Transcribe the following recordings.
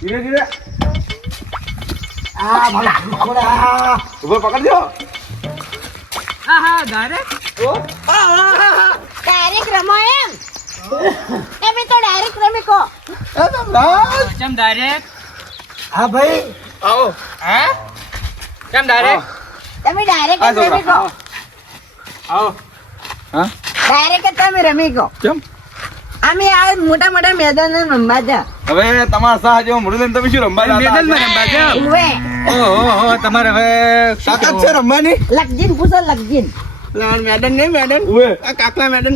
ધીરે ધીરે ઉપર પકડજો. ડાયરેક્ટ રમો એમ તમે તો ડાયરેક્ટ રમી કો કેમ ડાયરેક્ટ હા ભાઈ આવો. હે કેમ ડાયરેક્ટ તમે ડાયરેક્ટ આ રમી કો આવો હા ડાયરેક્ટ તમે રમી કો કેમ અમે આ મોટા મોટા મેદાન રમવા જા હવે તમારા સાહ જેવો મોડું લઈને તમે શું રમવા મેદાનમાં રમવા જાઓ. ઉવે ઓહો તમારે હવે તાકાત છે રમવાની? લગજીન પૂછો લગજીન મેડમ નહીં મેડમ ઉવે. આ કાકલા મેડમ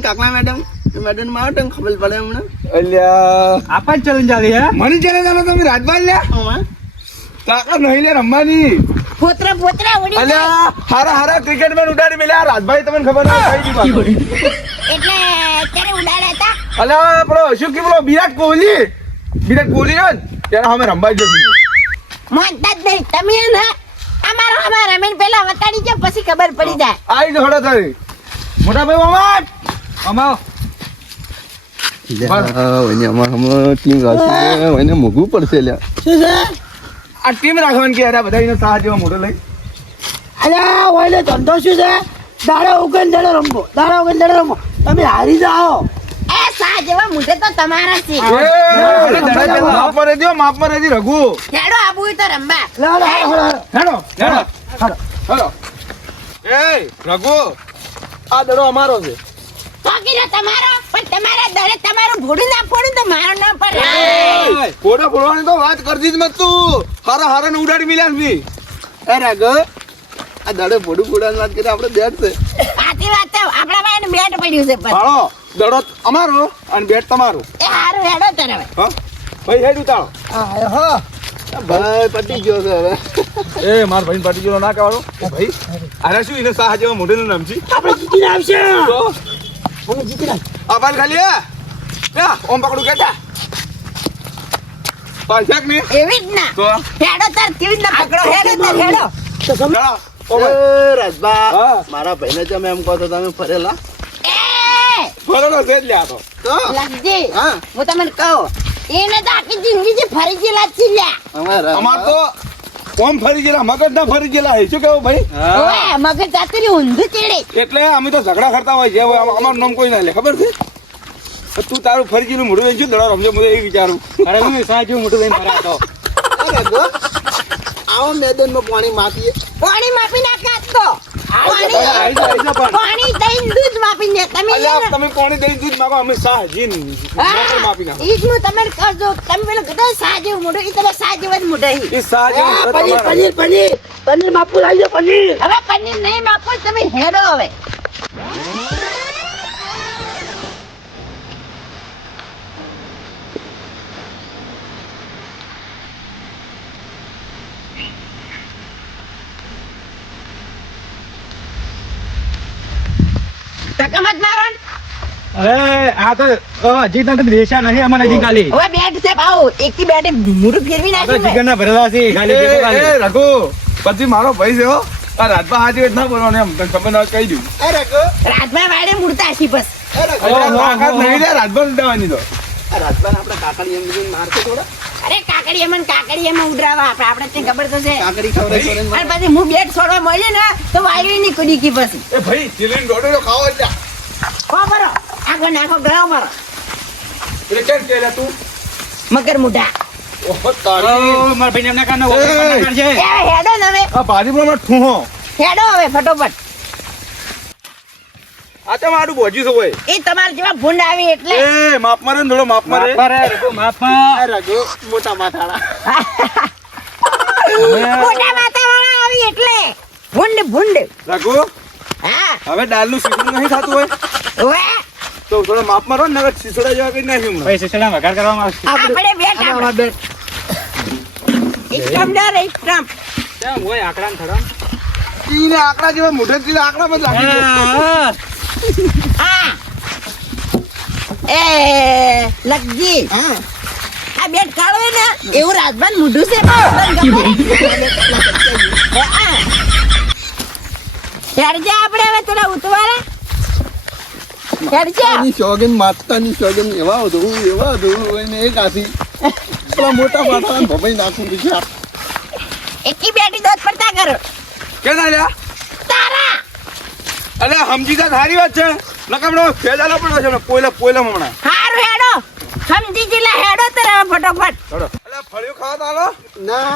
મેડમ માં આવો તો ખબર પડે હમણાં અલ્યા આપણ ચેલેન્જ આવી હે મને ચાલે જાણો તમે રાજબાલ લ્યા તાકાત નહીં લે રમવાની. પોતરા પોતરા ઉડી જાય. અલ્યા હારા ક્રિકેટમેન ઉડાડી મેલ્યા રાજભાઈ તમને ખબર ના કઈ દીધું. એટલે ત્યારે ઉડાડ્યા હતા અલ્યા પેલો શું કે પેલો વિરાટ કોહલી હોય ને ત્યારે અમે રમવા જશું. મોનતા જ નહીં તમે ને અમારો રમીને પેલા વતાડી જાય પછી ખબર પડી જાય આવી જો હડો તારી મોટા ભાઈ મામા અમાવ મોઘું પડશે આ ટીમ રાખવાની કે યાર બધા એનો સાહ જેવો મોટો લઈ અલ્યા ઓલે ધંધો શું છે દાડા ઉગન દાડો રમો તમે હારી જાઓ એ સા જેવા મુઢે તો તમારા છે માપમાં રહેજો રઘુ હેડો આબુ હોય તો રમવા હેડો એ રઘુ આ દડો અમારો છે પોકીનો તમારો પણ તમારા દરે તમારું ભોડું ના ફોડું તો મારો ના પડે ફોડા ફોડવાની તો વાત કરતી જ મત તું હારા ને ઉડાડી મિલ્યા બી એ રાઘવ આ દાડે ભોડું ફોડાની વાત કરી આપણે બેટ છે સાચી વાત છે આપણા પાસે બેટ પડ્યું છે પણ ભાળો દડો અમારો અને બેટ તમારો એ હારું હેડો તારે હવે હા ભાઈ હેડ ઉતાળો ભાઈ પતી ગયો છે હવે એ માર ભાઈ પાટી ગયો ના કહેવાનો ભાઈ આને શું એને સાહ જેવા મોઢે નું નામ છે આપણે જીતીને આવશે તો અમે જીતીને આ બાલ ખાલી હે ઓમ પકડું કેટા પાછાક ને એવી જ ના તો હેડો તાર કેવી રીતના પકડો હેડો તાર હેડો તો સમજ ચાલો ઓ એ ભાઈ રાજબા હા. મારા ભાઈને તમે એમ કહો તો તમે ફરેલા એ ફરનો છે જ લ્યા તો લગજી હા હું તમને કહું એને તો આખી જિંદગી જે ફરી ગયેલા જ છે લ્યા અમાર તો ઓમ ફરી ગયેલા મગજ ના ફરી ગયેલા હે શું કેવું ભાઈ ઓએ મગજ જાતરી ઊંધું ચીડે એટલે અમે તો ઝઘડા કરતા હોય છે અમારું નામ કોઈ ના લે ખબર છે તું તારું ફરી ગયેલું મોઢું વેચું દડો રમજો હું એ વિચારું અરે હું સાજુ મોટું લઈને ફરાતો આવો મેદાનમાં પાણી માપીએ પાણી માપી નાખા તો આઈ જા પણ પાણી દઈને દૂધ માપી ને તમે અલ્યા તમે કોણી દઈ દૂધ માંગો અમે સાહ જીન નોકર માપી નાખો ઈ હું તમને કહું તમે પેલો કદા સાજે મોઢો ઈ તમે સાજે જ મોઢો ઈ એ સાહ જેવું ઘર તમારા. પનીર માપું લાવી દો પનીર હવે પનીર નહીં માપો તમે હેડો હવે ટકમત મારો ને. અરે આ તો હજી તક દેશા નહીં અમારે હજી ખાલી હવે બેટ છે ભાવ એક થી બેટ મુરું ફેરવી આ તો નાખ્યું ચિકન ના ભરેલા છે ખાલી ભેગો એ ખાલી. રઘુ પછી મારો ભાઈ છે હો આ રાજભા હાજી વેત ના બોલવાનું એમ તને ખબર ના કહી દઉં રાતમાં વાડે મુડતા હશી બસ તાકાત નહીં લે રાજભા ઉડાવવાની તો રાજબાન આપણા કાકાની એમ કીધું મારશે થોડા અરે કાકડીયામાં ઉડરાવા આપણે તે ખબર તો છે કાકડી ખવડાવી અને પછી હું બેટ છોડવા મળ્યો ને તો વાયરી ની કુદી કી પછી એ ભાઈ ચીલીન ડોડો ખાવો એટલે કો બરો આગો નાખો ગયો મારો એટલે કેમ કે તું મગર મુઢા ઓહો તારી ઓ, મારા ભાઈને એમના કારણે ઓપરેશન કરનાર છે. એ હેડો ને હવે આ ભાજી પણ ઠૂહો હેડો હવે ફટોફટ આ તો મારું બોજી છે ભાઈ એ તમારા જેવા ભૂંડ આવી એટલે એ માપ મારે ને થોડો માપ મારે માપમાં રે, રઘુ, માપમાં. રઘુ મોટા માથાળા મોટા માથા વાળા આવી એટલે ભૂંડ રાખો હા હવે દાળનું સીધું નહીં થતું હોય ઓએ તો થોડો માપ મારો ને નકર છીછોડા જેવા કરી નાખ્યું હમણાં. ભાઈ સિસડા વઘાર કરવામાં આવશે. આપણે બેટ એકદમ ડર એકદમ કેમ હોય આકડા ને થડા? ઈને આંકડા જેવા મોઢે થી આંકડા માં લાગી ગયો. હા. હા એ લગજી હા આ બેટ કાઢવે ને એવું રાજભાન મૂઢું છે હેડજે આપણે હવે થોડા ઉતવારા હેડજે ની શોગન માતાની શોગન એવા હતું એને એક આથી પેલા મોટા માથાના ભમાઈ નાખું બીજા એકી બેટી દોત પડતા કરો કે ના લ્યા તારા અલે સમજી જા સારી વાત છે નકમણો ફેજાલો પડ્યો છે પોઈલા હમણાં હારું હેડો સમજી જીલા હેડો તરા ફટોફટ ચડો અલે ફળિયું ખાવા તો હાલો ના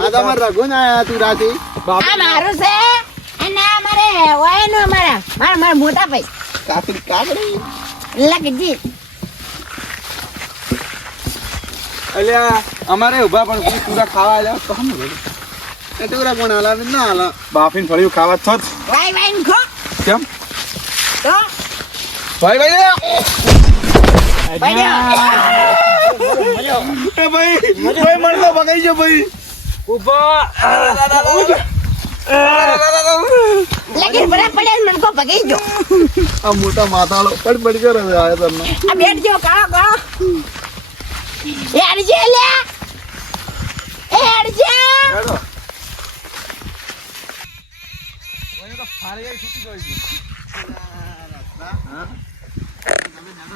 આદામાં રઘુ ના આયા તું રાતી આ મારું છે અને આ મારે વાયનો મારા મોટા ભાઈ કાકડી લગજી અલ્યા અમારે ઉભા પણ પૂરા ખાવા આવ્યા તો હમ એ ટુકડા પણ હાલા ને ના હાલા બાફીને ફળિયું ખાવા છો જ. વાય ખો કેમ તો ભાઈ ભાઈ ભાઈ એ ભાઈ ભાઈ મને તો ભગાઈ ગયો ભાઈ લેકિન બરા પડે મન કો ભગઈ જો આ મોટા માથાળો પડ કરે આયા તમને આ બેઠ જો કાળો એ અડજે લે એ અડજે હેડો મને તો ફાળી આવી છૂટી ગઈ છે.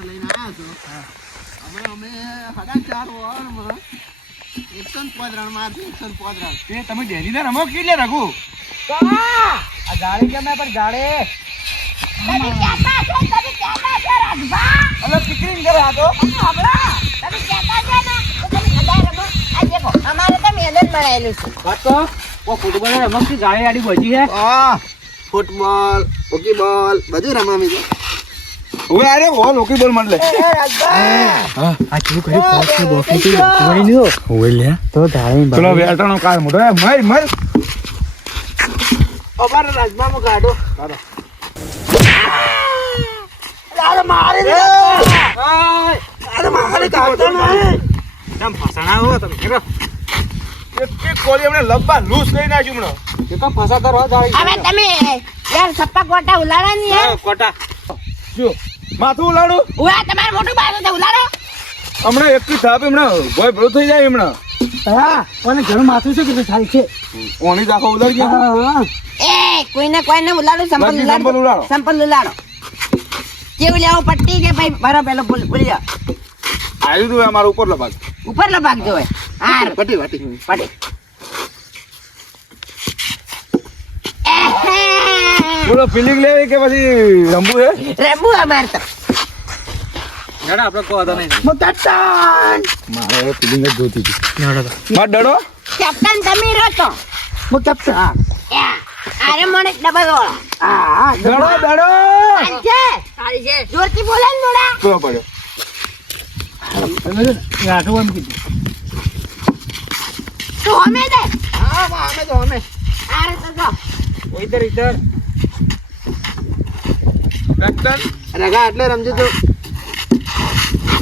લઈને આયા છો અમે 4:30 વારમાં 105 રન મારથી 105 રન એ તમે ડેરી ના રમો કેટલે રઘુ આ જાડે કેમ પણ જાડે તમે કહેતા છો રાજભા અલે પિકનિક કરે આ તો હબળા તમે કહેતા છો ને તો તમે કદાય રમો આ દેખો અમારે તો મેદાન બનાવેલું છે વાત તો ઓ ફૂટબોલ રમકતી જાડે આડી બજી હે ફૂટબોલ હોકીબોલ બધું રમામી છે હવે અરે ઓ લોકી બોલ મન લે આ શું કરી પોસ્ટ ને બોક્સ ની જોઈ લ્યો ઓય લે તો જાડે ચલો વેટાનો કાળ મોટો એ મર અમારા રાજમામાં કાઢો અરે મારે દે અરે મારે કાઢતો નહીં તમ ફસાણા હો તમે કેરો એક કોળી એમને લંબા લૂસ લઈ નાખ્યું હમણાં કે કા ફસાતા રહો જાડે હવે તમે યાર સપ્પા કોટા ઉલાડા ની હે કોટા જો માથું ઉલાડું ઉવા તમાર મોટું બાજુ તો ઉલાડો હમણાં એકથી થાપ હમણાં ભોય ભરો થઈ જાય હમણાં હા કોને ઘણું માથું છે કે થાય છે ઓની જ આખો ઉલાડી ગયા હા એ કોઈને ઉલાડો સંપલ બાકી સંપલ ઉલાડો ઉલાડો. સંપલ ઉલાડો કેવું લેવો પટ્ટી કે ભાઈ ભરો પેલો બોલી જા આવ્યું તું અમારા ઉપરનો ભાગ ઉપરનો ભાગ જોવે હાર પટી વાટી પટ્ટી બોલો ફિલિંગ લેવી કે પછી રમવું હે રેબુ અમાર તો જાડે આપણે કો હતો નહીં મુકેતન મારે ફિલિંગ જ જોતી હતી નાડો તો માર ડડો કેપ્ટન તમે રહો તો મુકેતન હા અરે મને ડબલ વાળા હા ડડો ડડો છે સારી છે જોરથી બોલે ને થોડા તો પડ્યો આટલું એમ કીધું તું હમે દે હા અમે તો અમે આરે તો જો ઇધર ઇધર કેપ્ટન રગા એટલે રમજો તો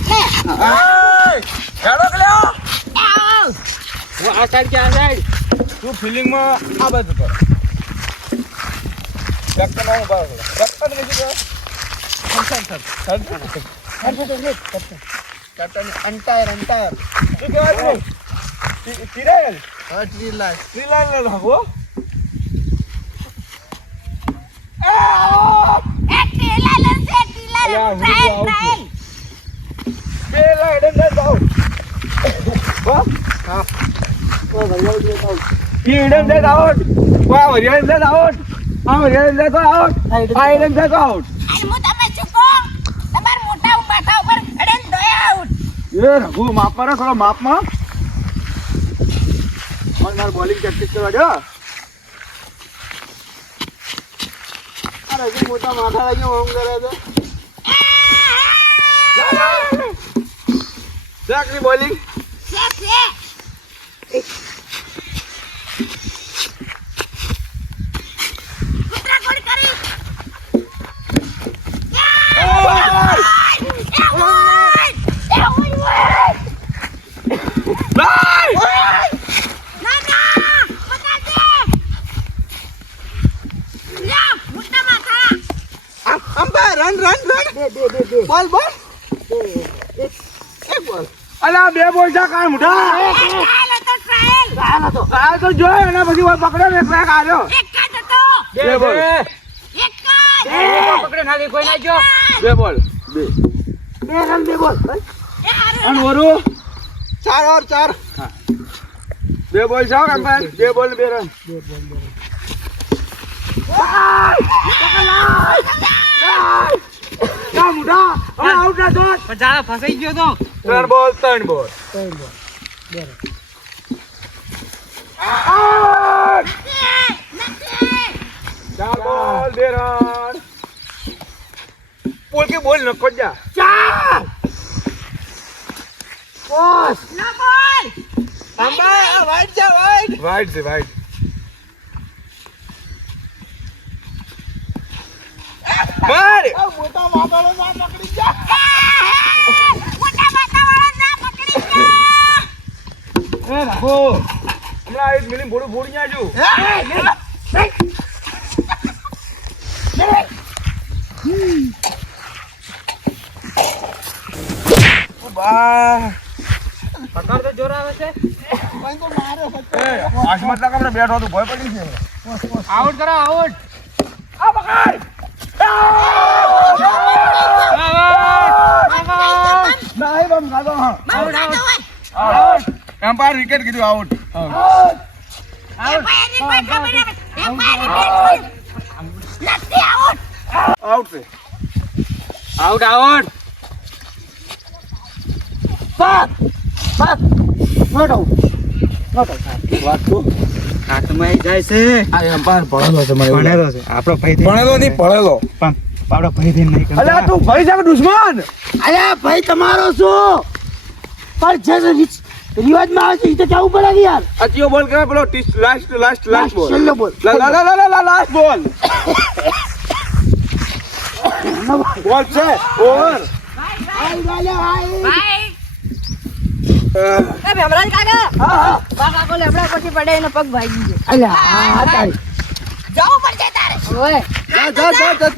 લે હેડો કે લ્યો આવ હું આ સાઈડ કે આ સાઈડ તું ફિલિંગ માં આ બાજુ કર કેપ્ટન આવું બાર કેપ્ટન ને કીધું કેપ્ટન અંટાયર અંટાયર શું કહેવાય તું તિરેલ હટરી લાય ત્રિલાલ ને લાગો એ ટીલા લસે ટીલા અલ્યા, હું ટ્રાયલ આવું ટ્રાયલ બે લાઈડન ને જાવ વાહ ઓ ભૈયા દે તો ઈડન ને આઉટ વાહ વરિયાળ ને આઉટ આ વરિયાળ ને આઉટ આ ઈડન ને આઉટ અને હું તમે ચૂકો તમાર મોટા માથા ઉપર અડેન દોયા આઉટ એ રઘુ માપમાં થોડો માપમાં માર બોલિંગ પ્રેક્ટિસ કરવા જો અરે હજુ મોટા માથા લાગ્યો ઓમ કરે છે જાકરી બોલિંગ સે સે કુતરા કોડ કરી અંપાયર રન રન રન બોલ બોલ એક બોલ અલા બે બોલ જા કાય મુઠા આ તો જો એના પછી ઓય પકડ્યો ને ટ્રેક આવ્યો બે બોલ પકડે ના દે કોઈ ના જો બે બોલ બે બે રન બે બોલ અને વરુ ચાર બે બોલ છે અમ્પાયર, બે બોલ ને બે રન. જા મુઢા, હવે આઉટ ના દોત. ફસાઈ ગયો તો 3 બોલ 3 બોલ. આઉટ. 4 બોલ 2 રન. બોલ કે બોલ નકો જા. 4 બોસ ના બોલ અંબાય વાઈટ છે વાઈટ વાઈડ છે વાઈડ. માર. મોટા માથાળો ના પકડી જા મોટા માથાવાળો ના પકડી જા એ રાખો. હમણાં એક મિનિટ બોડું ફોડી નાખજો. બા. પકડ તો જોર આવે છે. એ આસમાન તક આપણે બેઠો તો ભય પડી છે. આઉટ કરો આઉટ. આ પકડ. નાઈ બમ ગાડો હા આઉટ. એમ્પાયર વિકેટ કીધું આઉટ. આઉટ છે. Out out. નોટ હાથમાં જાય છે. આ એમ્પાયર ભણેલો છે મને. ભણેલો છે આપણો ભાઈ ભણેલો નહીં ભણેલો. પણ આપણો ભાઈ નહીં કરતો. અલ્યા તું ભાઈ છે કે દુશ્મન? અલ્યા ભાઈ તમારો શું પણ જે રિવાજમાં આવે છે એ તો કેવું પડે કે યાર આ કયો બોલ કરે પેલો લાસ્ટ બોલ. છેલ્લો બોલ લાસ્ટ બોલ. બોલ છે ઓવર. હાય વાલે હાય ભાઈ એ ભેમરાજ કાકા હા બા કાકો લેબડા પછી પડે એનો પગ ભાગી ગયો અલ્યા આ તારી જવું પડશે તારે ઓય જા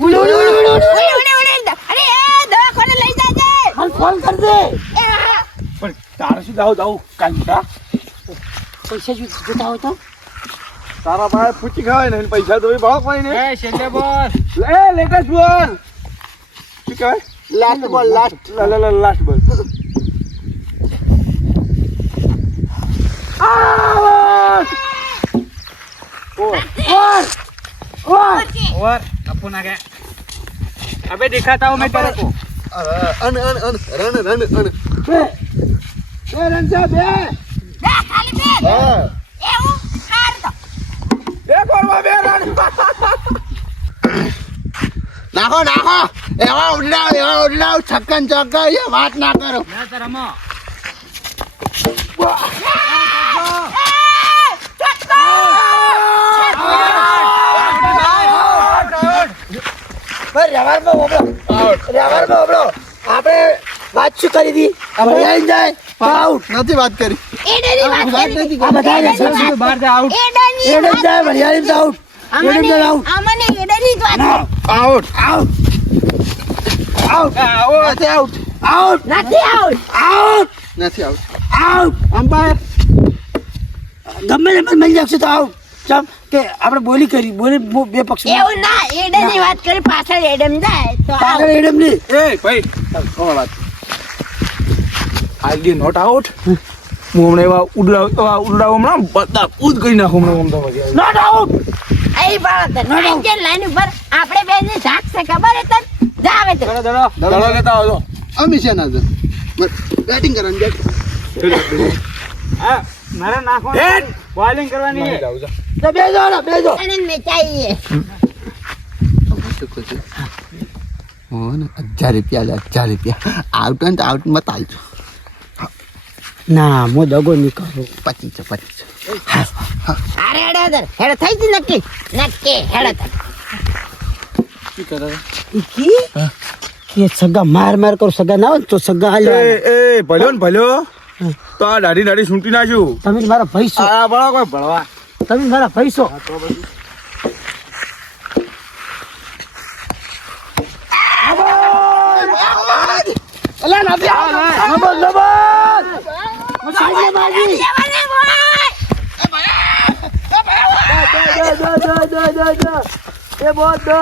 ઉડી ઉડી અરે એ દવાખાને લઈ જાજે મને ફોન કર દે એ હા. પણ તારે શું જાવ કાંતા પૈસા જોતા હોય તો તારા ભાઈ પૂછી ખાવાય ને પૈસા તો ભાવ કોઈ ને. એ છેલ્લે બોલ. એ લેટેસ્ટ બોલ. શું કહેવાય? લાસ્ટ બોલ લાસ્ટ લાસ્ટ બોલ. ઓવર કપू ना गया. अबे दिखाता हूँ मैं तेरे को. અન રન બે રન છે બે બે ખાલી બે હા એ હું હાર દો એક ઓવરમાં બે રન. નાખો એવા ઉડલાવ છક્કન ચોક્કા એ વાત ના કરો ना सर हम રવારમાં ઓબળો આપણે વાત શું કરી હતી ભૈયા જાય આઉટ નથી વાત કરી એડની વાત કરી આ બધા बाहर जा आउट. એડની એડમ જાય ભૈયા આઉટ એડમ જાય આઉટ આમને એડની જ વાત કરી. આઉટ. આઉટ આઉટ નથી આઉટ આઉટ નથી આઉટ આઉટ નથી આઉટ આઉટ અમ્પાયર ગમે તે પણ મળી જશે તો આઉટ ચમ કે આપણે બોલી કરી બોલી બે પક્ષ એવું ના એડની વાત કરી પાછળ એડમ જાય તો પાગલ એડમ નહીં એ ભાઈ કોણ વાત? I not out. હું હમણાં એવા ઉડડાવ હમણાં બધા કૂદ કરી નાખું હમણાં તો મજા આવે. નોટ આઉટ એ બાળક જે લાઈન ઉપર આપણે બે ને ઝાક છે ખબર હે તને જા આવે તો દડો લેતા આવજો. અમી છે ના બેટિંગ કરવાની બેટ हाँ मेरा नाखून हेड. बॉलिंग करवानी है. તો બેજો ને બેજો અને મે ચાહીએ ₹1000 આઉટ અને આઉટ મત આવજો ના હું દગો નહીં કરું 25 અરે હેડ હેડ થઈ ગઈ નક્કી હેડ કે સગા માર કરું સગા ના હોય ને તો સગા હાલ્યો એ ભલ્યો ને ભલ્યો તો આ દાઢી સૂંટી નાખ્યું. તમે મારા ભાઈ છો આ ભણો કોઈ ભણવા. તમે મારા ભાઈ છો અલા નથી નંબર સાઈડે મારી લેવાને બોય એ બોલ દો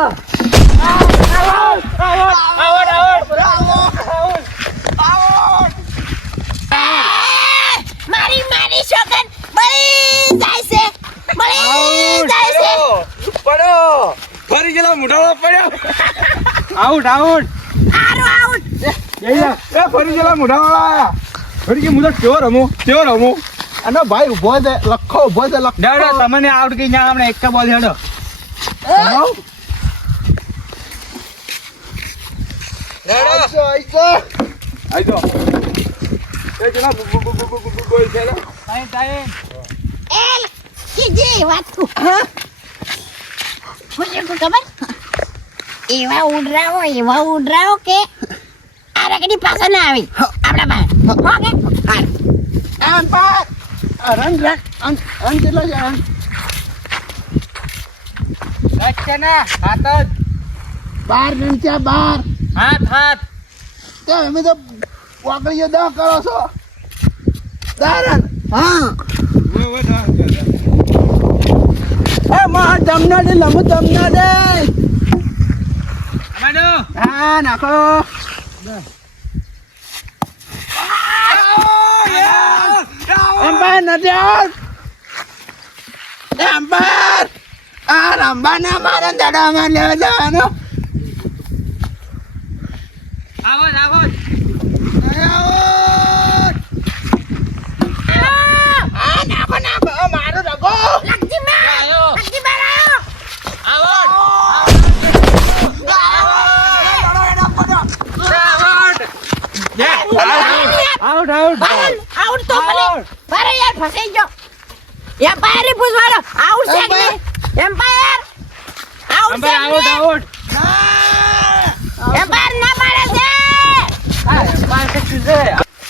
મારી છોકન બળી જાય છે બળી જાય છે પડ્યો ફરી ગયેલા મોઢાવાળા પડ્યો આઉટ આઉટ આરો આઉટ એ ફરી ગયેલા મોઢાવાળા ફરી ગઈ મુદત કેવો રમો અને ભાઈ ઉભો છે લખો ઉભો છે લખો ડેડો તમને આઉટ કઈ ના આપણે એક બોલ હેડો આઈજો આઈ જો એ જણા બોલ છે ટાઈમ ટાઈમ એ કીજી વાત તું મને કો ખબર એવા ઉડરાવો કે આ રકડી પાછા ના આવી આપણા પાસે ઓકે આન પાર રન રાખ અન કેટલો છે અન છે ને હાથ 12 રન છે 12 હાથ તે અમે તો વાકડીઓ દા કરો છો 10 રન હા એ માં તમને દે લમુ તમને દે અમાડો હા નાખો એમ્પાયર નથી આઉટ એમ્પાયર આ રંબાના મારા દડામાં લેવા જવાનો આવો આવો આ નાખો મારો રગો લગજી આયો બાળાયો આવો આઉટ આઉટ આઉટ તો ભલે બારે યાર ફસાઈ ગયો એમ્પાયર પૂછવાનો આઉટ છે કે એમ્પાયર આઉટ છે આઉટ આઉટ એમ્પાયર ના પાડે છે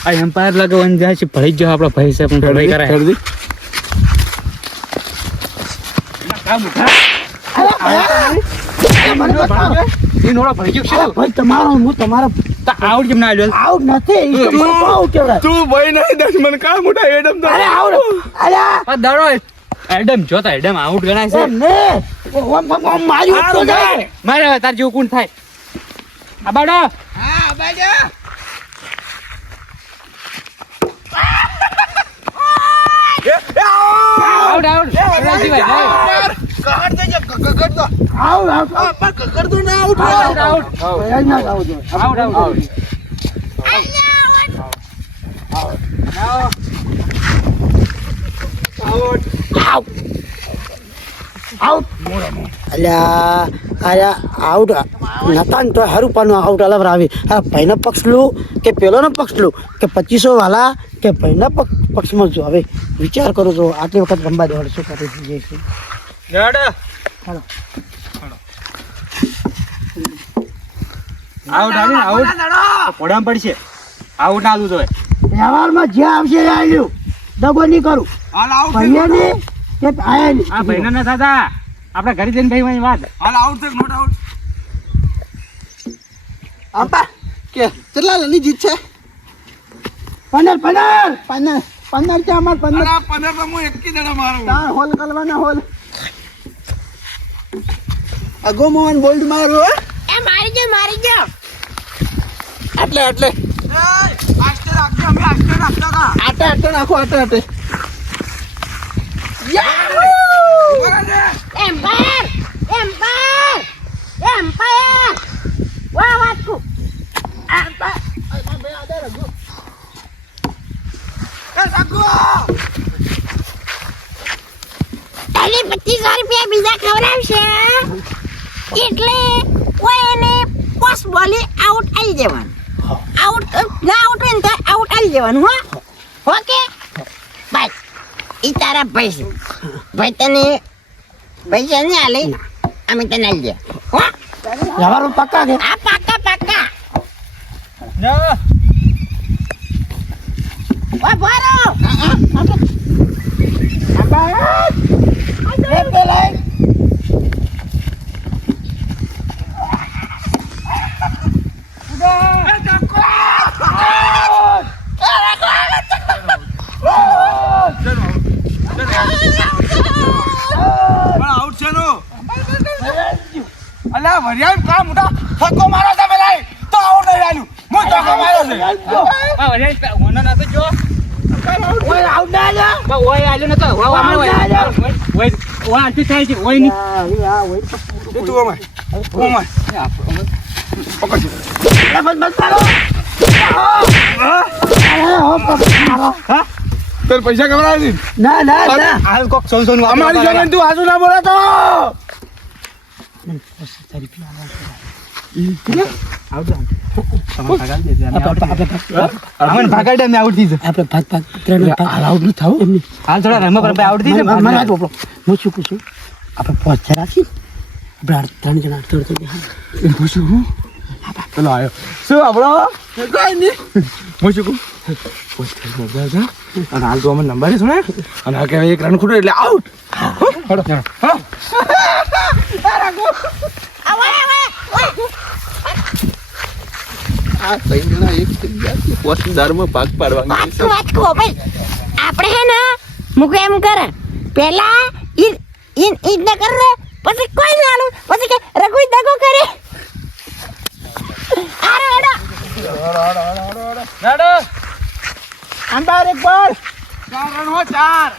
આ એમ્પાયર લગાવવાની જાય છે ભળી ગયો આપણો ભાઈ છે પણ ભરાઈ કરાય એ નોળા ભળી ગયો છે ભાઈ તમારો હું તમારો તો આઉટ કેમ ના આવ્યો આઉટ નથી ઈ તો મને બહુ કેવડાય. તું ભાઈ નહીં દશમન કા મોટા એડમ તો અરે આઉટ અરે આ દડો એડમ જોતા એડમ આઉટ ગણાય છે એમ ને ઓમ માર્યું તો જાય મારે હવે તાર જેવું કોણ થાય આ બાડો હા બાજા આઉટ આઉટ કગડ દેજો કગડ દો આઉટ આઉટ આ પર કગડ દો ના આઉટ આઉટ આઉટ ભાઈ ના આઉટ જોઈએ. આઉટ આઉટ આઉટ અલ્યા અલ્યા આઉટ નતા ને તો હારું પાનું આઉટ અલગ આવી હા ભાઈના પક્ષ લું કે પેલોનો પક્ષ લું કે 2500 વાલા કે ભાઈના પક્ષમાં જો હવે વિચાર કરો છો આટલી વખત રમવા દેવાનું શું કરી દઈએ છીએ ડડ હાલો. આઉટ આવી આઉટ પોડામ પડશે આઉટ ના આલું જોઈએ વ્યવહારમાં જે આવશે એ આવ્યું દગો નહીં કરું હાલ આઉટ ભાઈએ નહીં કે આયા નહીં આ ભાઈના ના દાદા આપણે ઘરે જઈને ભાઈ વાત હાલ આઉટ છે નોટ આઉટ આપા કે કેટલા લની જીત છે 15 15 છે અમાર 15 અલા 15 તો હું એક કી દડા મારું તાર હોલ કરવાના હોલ અગો મોહન બોલ્ડ મારો હો એ મારી ગયો આટલે આસ્તે રાખજો અમે આસ્તે રાખતા કા આટે નાખો આટે એમ્પાયર વાહ વાત કો તારી 2500 રૂપિયા બીજા ખવડાવશે એટલે કોઈને પોસ બોલી આઉટ આવી જવાનું આઉટ ના આઉટ હોય ને તો આઉટ આવી જવાનું હો ઓકે બસ ઈ તારા પૈસા ભાઈ તને પૈસા નહીં આલે અમે તને આલી દે હો વ્યવહારમાં પક્કા કે આ પાકા ઓ ભરો આઉટ છે નો અલા વરિયામ કા મોટા થકો મારો છે પેલા તો આઉટ નહીં આલ્યું હું થકો માર્યો છે આ વરે ઓનો ના તો જો ઓય આઉટ ના લે ઓય આલ્યો નતો ઓય ઓય આંટી થાય છે ઓય ની એ તું અમાય પકડ બસ પાડો પેલ પૈસા કવરાય છે ના ના ના હાલ કોક સોન અમારી જમીન તું આજુ ના બોલે તો અમન ભાગાડે મે આઉટ થઈ આપણે ભાગ ત્રણ ભાગ આઉટ ન થાવ એમની હાલ થોડા રમવા પર આઉટ થઈ મને આ બોલો હું શું પૂછું આપણે પોચ રાખી આપણે ત્રણ જણા તોડ પૂછું પેલો આવ્યો શું આપણો કઈ નહીં હું શું કહું અને હાલ તો અમે નંબર છે ને અને આ કહેવાય એક રન ખૂટે એટલે આઉટ આ ત્રણ જણા એક થઈ ગયા પોતદારમાં ભાગ પાડવા વાત કહો ભાઈ આપણે હે ને મુકે એમ કરે પેલા ઈન ન કરે પછી કોઈ ના આલું પછી કે રઘુઈ દગો કરે આરે એડા નાડો અંબાર એક બોલ 4 રન હો 4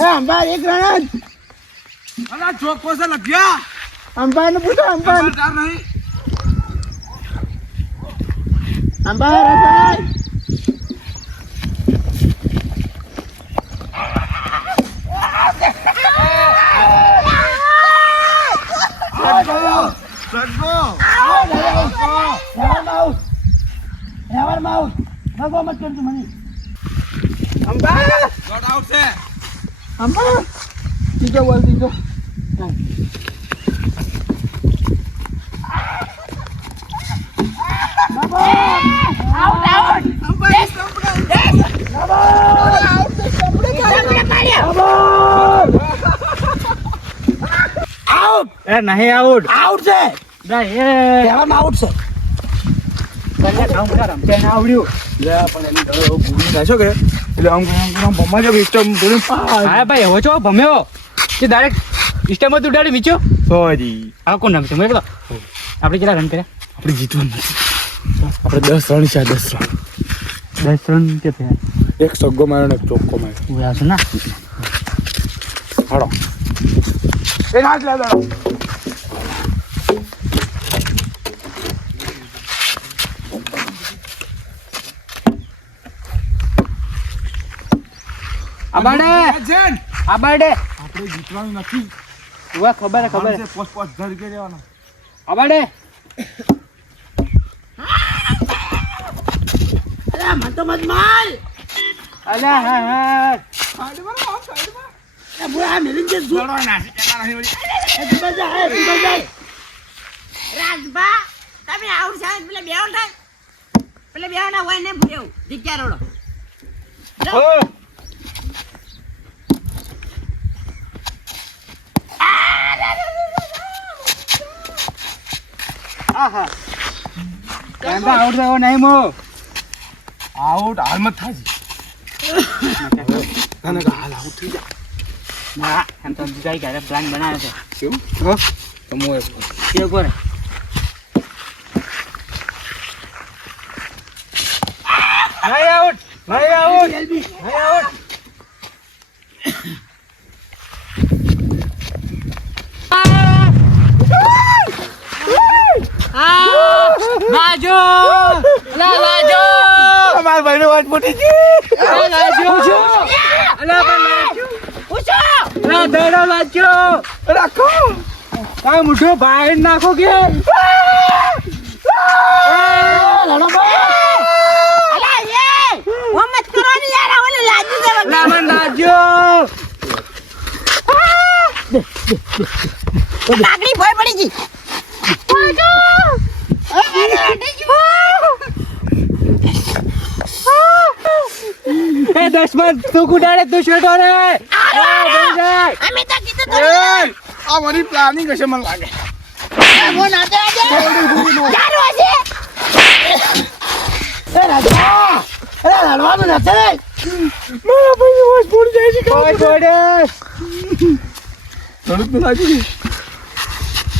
એ અંબાર એક રન અલા ચોક કોસે લગ્યા અંબાર ને પૂછો અંબાર 4 નહીં અંબાર અંબાર ગોટ આઉટ છે ત્રીજો બોલ ત્રીજો એ નહીં આઉટ આઉટ છે ના એ કહેવામાં આઉટ છે કને કામ કર રમતે આવડ્યું લે પણ એની દડો ભૂલી નાખ્યો કે એટલે આમ ભમા જો સિસ્ટમ ધોરણ હા ભાઈ હવે છો ભમ્યો કે ડાયરેક્ટ સિસ્ટમ જ ઉડાડી મીચ્યો સોરી આ કોણ નામ છે મેં બોલો આપણે કેટલા રન કર્યા આપણે જીતવાનું નથી આપણે 10 રન છે 10 રન 10 રન કે થયા એક સગ્ગો માર્યો ને એક ચોક્કો માર્યો હું આસુ ના હાડો એ નાચ લે દડો આબાડે જેન આબાડે આપણે જીતવાનું નથી ઉવા ખબર ખબર પોસ્ટ 1000 રૂપિયા લેવાનો આબાડે અરે મત મત માલ અલા હા હા એ બુઆ મેલી જે જો દડો નાસી જતા નહીં વળી એ બજા હે બજા રાજબા તમે આઉટ સાહેબ પેલા બેવ થાય પેલા બેવ ના હોય ને ભૂલ્યો દીકરા રોડો આહા કેમ્પા આઉટ થયો નહીં મો આઉટ હાલમાં થાય તને હાલ આઉટ થઈ જા ના એમ તો બીજા ઘરે પ્લાન બનાવ્યો છે કેવું હો તમો કે કોરે નહીં આઉટ નહીં આઉટ નહીં આઉટ લાજો લાજો અમાર ભાઈનો વાત મોટી છે લાજો અલા લાજો પૂછો અલા દડો લાજો રાખો આ મુઠો બહાર નાખો કે અલા એ ઓ મત કરો ને યાર ઓલે લાજુ દે લામન લાજો લાકડી ભોય પડી ગઈ પૂછો એ દશમન તું કુડાડે તું છોટો રે અમે તો કીધું તો આ મારી પ્લાનિંગ હશે મને લાગે હું નાતે આજે ચાલો આજે એ રાજા અરે લડવાનું નથી મારા ભાઈ વોચ પડી જાય છે કોઈ છોડે તડુક તો લાગી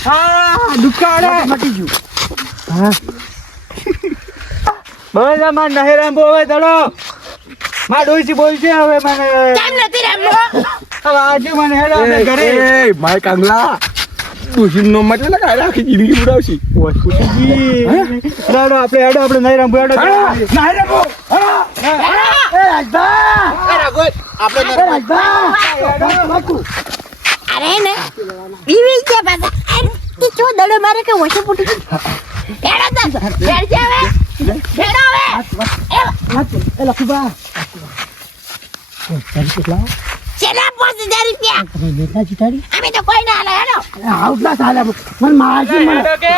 હા દુકાળે મટી ગયું બધા માં નહીં રમવો હવે દડો માં ડોસી બોલશે હવે મને કેમ નથી રમવો હવે આજે મને હેડો આપણે ઘરે માય કાંગલા ડોશી નો મત એટલે કાંઈ આખી જિંદગી ઉડાવશી હેડો આપણે નહીં રમવું હેડો ના રે બો અરે ને બીવી છે પાછા અરે તી ચો દડો મારે કે વસે ફૂટી હેડો તો હેડ જે હવે હેડો હવે એ લખુબા ચેલા 5000 રૂપિયા નેતા જીતાડી અમે તો કોઈ ના હાલે હેડો આઉટ ના ચાલે મને મારજી મને હેડો કે